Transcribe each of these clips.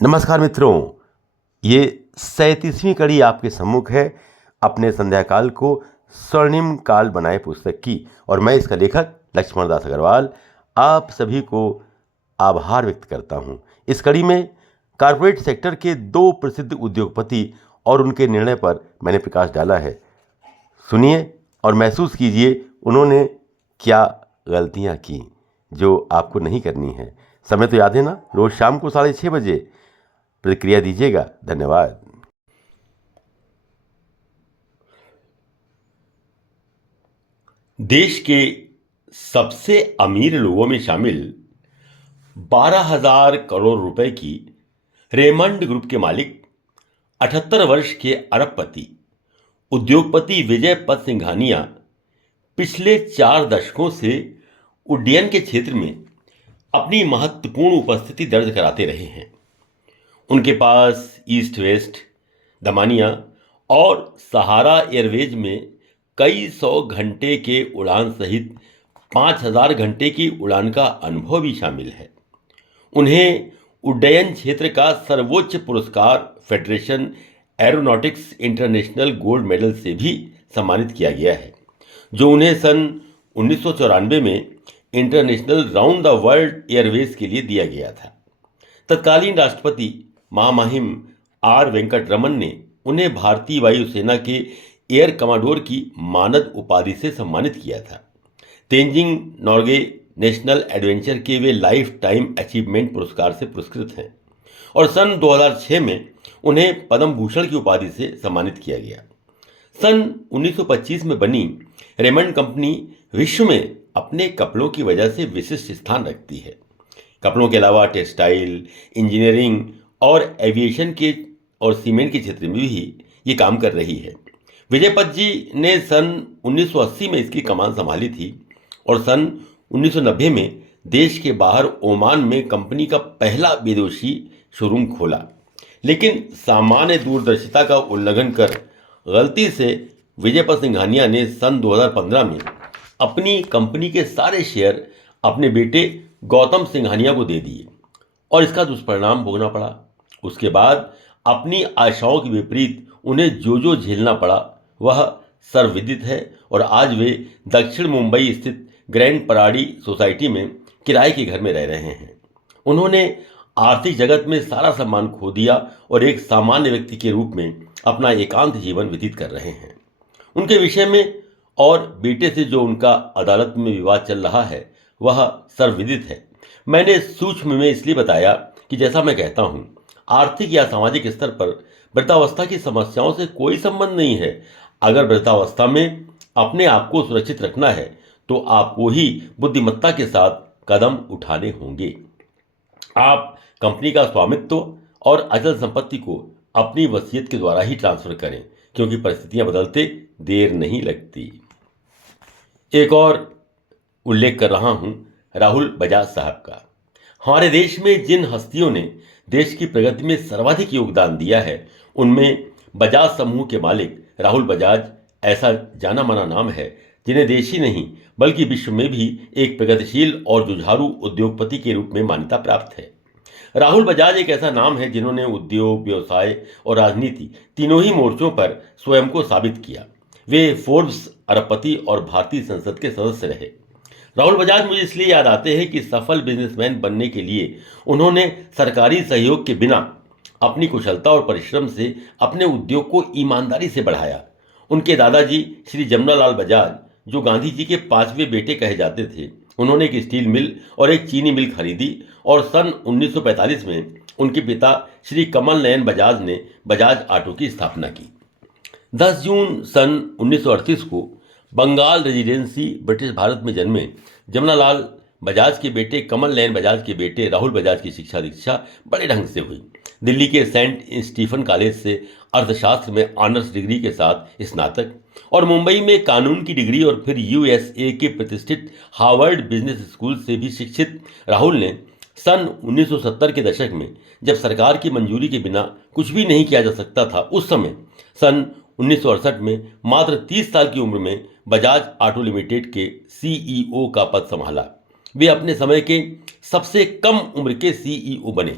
नमस्कार मित्रों, ये 37वीं कड़ी आपके सम्मुख है अपने संध्याकाल को स्वर्णिम काल बनाए पुस्तक की। और मैं इसका लेखक लक्ष्मण दास अग्रवाल आप सभी को आभार व्यक्त करता हूँ। इस कड़ी में कॉर्पोरेट सेक्टर के 2 प्रसिद्ध उद्योगपति और उनके निर्णय पर मैंने प्रकाश डाला है। सुनिए और महसूस कीजिए उन्होंने क्या गलतियाँ की जो आपको नहीं करनी है। समय तो याद है ना, रोज शाम को 6:30 बजे प्रतिक्रिया दीजिएगा। धन्यवाद। देश के सबसे अमीर लोगों में शामिल 12,000 करोड़ रुपए की रेमंड ग्रुप के मालिक 78 वर्ष के अरबपति उद्योगपति विजय पत सिंघानिया पिछले 4 दशकों से उड्डयन के क्षेत्र में अपनी महत्वपूर्ण उपस्थिति दर्ज कराते रहे हैं। उनके पास ईस्ट वेस्ट, दमानिया और सहारा एयरवेज में कई 100 घंटे के उड़ान सहित 5,000 घंटे की उड़ान का अनुभव भी शामिल है। उन्हें उड्डयन क्षेत्र का सर्वोच्च पुरस्कार federation aeronautics international gold medal से भी सम्मानित किया गया है, जो उन्हें सन 1994 में international round the world Airways के लिए दिया गया था। तत्कालीन राष्ट्रपति महामहिम आर वेंकट रमन ने उन्हें भारतीय वायुसेना के एयर कमांडोर की मानद उपाधि से सम्मानित किया था। तेंजिंग नॉर्गे नेशनल एडवेंचर के वे लाइफ टाइम अचीवमेंट पुरस्कार से पुरस्कृत हैं और सन 2006 में उन्हें पद्म भूषण की उपाधि से सम्मानित किया गया। सन 1925 में बनी रेमंड कंपनी विश्व में अपने कपड़ों की वजह से विशिष्ट स्थान रखती है। कपड़ों के अलावा टेक्सटाइल, इंजीनियरिंग और एविएशन के और सीमेंट के क्षेत्र में भी ये काम कर रही है। विजय पत जी ने सन 1980 में इसकी कमान संभाली थी और सन 1990 में देश के बाहर ओमान में कंपनी का पहला विदेशी शोरूम खोला। लेकिन सामान्य दूरदर्शिता का उल्लंघन कर गलती से विजय पत सिंघानिया ने सन 2015 में अपनी कंपनी के सारे शेयर अपने बेटे गौतम सिंघानिया को दे दिए और इसका दुष्परिणाम भोगना पड़ा। उसके बाद अपनी आशाओं के विपरीत उन्हें जो झेलना पड़ा वह सर्वविदित है और आज वे दक्षिण मुंबई स्थित ग्रैंड पराडी सोसाइटी में किराए के घर में रह रहे हैं। उन्होंने आर्थिक जगत में सारा सम्मान खो दिया और एक सामान्य व्यक्ति के रूप में अपना एकांत जीवन व्यतीत कर रहे हैं। उनके विषय में और बेटे से जो उनका अदालत में विवाद चल रहा है वह सर्वविदित है। मैंने सूक्ष्म में इसलिए बताया कि जैसा मैं कहता हूँ, आर्थिक या सामाजिक स्तर पर वृद्धावस्था की समस्याओं से कोई संबंध नहीं है। अगर वृद्धावस्था में अपने आप को सुरक्षित रखना है तो आपको ही बुद्धिमत्ता के साथ कदम उठाने होंगे। आप कंपनी का स्वामित्व और अचल संपत्ति को अपनी वसीयत के द्वारा ही ट्रांसफर करें, क्योंकि परिस्थितियां बदलते देर नहीं लगती। एक और उल्लेख कर रहा हूं राहुल बजाज साहब का। हमारे देश में जिन हस्तियों ने देश की प्रगति में सर्वाधिक योगदान दिया है उनमें बजाज समूह के मालिक राहुल बजाज ऐसा जाना माना नाम है जिन्हें देश ही नहीं बल्कि विश्व में भी एक प्रगतिशील और जुझारू उद्योगपति के रूप में मान्यता प्राप्त है। राहुल बजाज एक ऐसा नाम है जिन्होंने उद्योग, व्यवसाय और राजनीति तीनों ही मोर्चों पर स्वयं को साबित किया। वे फोर्ब्स अरबपति और भारतीय संसद के सदस्य रहे। राहुल बजाज मुझे इसलिए याद आते हैं कि सफल बिजनेसमैन बनने के लिए उन्होंने सरकारी सहयोग के बिना अपनी कुशलता और परिश्रम से अपने उद्योग को ईमानदारी से बढ़ाया। उनके दादाजी श्री जमनालाल बजाज, जो गांधी जी के 5वें बेटे कहे जाते थे, उन्होंने एक स्टील मिल और एक चीनी मिल खरीदी और सन 1945 में उनके पिता श्री कमल नयन बजाज ने बजाज ऑटो की स्थापना की। 10 जून सन 1938 को बंगाल रेजिडेंसी ब्रिटिश भारत में जन्मे जमनालाल बजाज के बेटे कमल नयन बजाज के बेटे राहुल बजाज की शिक्षा दीक्षा बड़े ढंग से हुई। दिल्ली के सेंट स्टीफन कॉलेज से अर्थशास्त्र में ऑनर्स डिग्री के साथ स्नातक और मुंबई में कानून की डिग्री और फिर यूएसए के प्रतिष्ठित हार्वर्ड बिजनेस स्कूल से भी शिक्षित राहुल ने सन 1970 के दशक में, जब सरकार की मंजूरी के बिना कुछ भी नहीं किया जा सकता था, उस समय सन 1968 में मात्र 30 साल की उम्र में बजाज ऑटो लिमिटेड के सीईओ का पद संभाला। वे अपने समय के सबसे कम उम्र के सीईओ बने।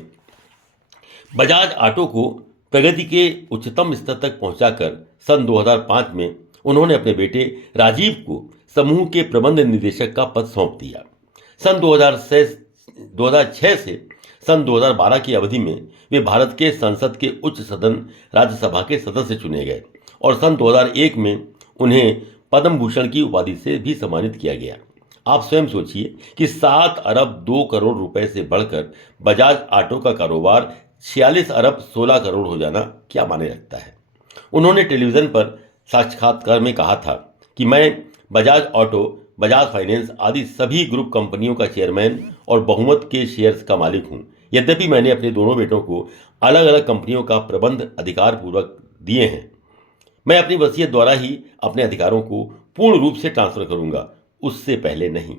बजाज ऑटो को प्रगति के उच्चतम स्तर तक पहुंचाकर सन 2005 में उन्होंने अपने बेटे राजीव को समूह के प्रबंध निदेशक का पद सौंप दिया। सन 2006 से सन 2012 की अवधि में वे भारत के संसद के उच्च सदन राज्यसभा के सदस्य चुने गए और सन 2001 में उन्हें पद्म भूषण की उपाधि से भी सम्मानित किया गया। आप स्वयं सोचिए कि 7 अरब 2 करोड़ रुपए से बढ़कर बजाज ऑटो का कारोबार 46 अरब 16 करोड़ हो जाना क्या माने रखता है। उन्होंने टेलीविजन पर साक्षात्कार में कहा था कि मैं बजाज ऑटो, बजाज फाइनेंस आदि सभी ग्रुप कंपनियों का चेयरमैन और बहुमत के शेयर्स का मालिक हूं। यद्यपि मैंने अपने दोनों बेटों को अलग अलग कंपनियों का प्रबंध अधिकार पूर्वक दिए हैं, मैं अपनी वसीयत द्वारा ही अपने अधिकारों को पूर्ण रूप से ट्रांसफर करूंगा, उससे पहले नहीं।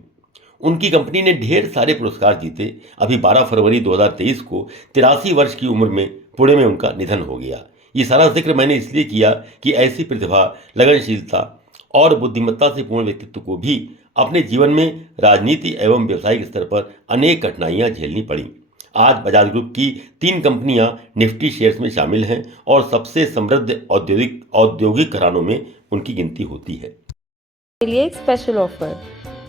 उनकी कंपनी ने ढेर सारे पुरस्कार जीते। अभी 12 फरवरी 2023 को 83 वर्ष की उम्र में पुणे में उनका निधन हो गया। ये सारा जिक्र मैंने इसलिए किया कि ऐसी प्रतिभा, लगनशीलता और बुद्धिमत्ता से पूर्ण व्यक्तित्व को भी अपने जीवन में राजनीति एवं व्यावसायिक स्तर पर अनेक कठिनाइयां झेलनी पड़ी। आज बजाज ग्रुप की 3 कंपनियां निफ्टी शेयर्स में शामिल हैं और सबसे समृद्ध औद्योगिक घरानों में उनकी गिनती होती है। के लिए एक स्पेशल ऑफर।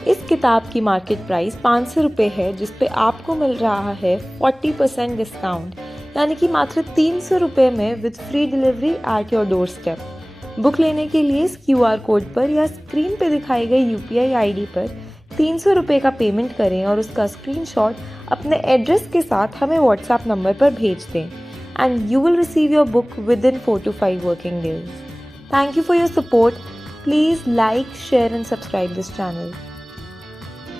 इस किताब की मार्केट प्राइस 500 रुपये है, जिस पे आपको मिल रहा है 40% डिस्काउंट, यानी कि मात्र 300 रुपये में with free delivery at your door step. Book लेने के लिए इस QR कोड पर या स्क्रीन पे दिखाई गई UPI ID पर 300 रुपये का पेमेंट करें और उसका स्क्रीनशॉट अपने एड्रेस के साथ हमें WhatsApp नंबर पर भेज दें and you will receive your book with in 4 to 5 working days. Thank you for your support. Please like, share and subscribe this channel.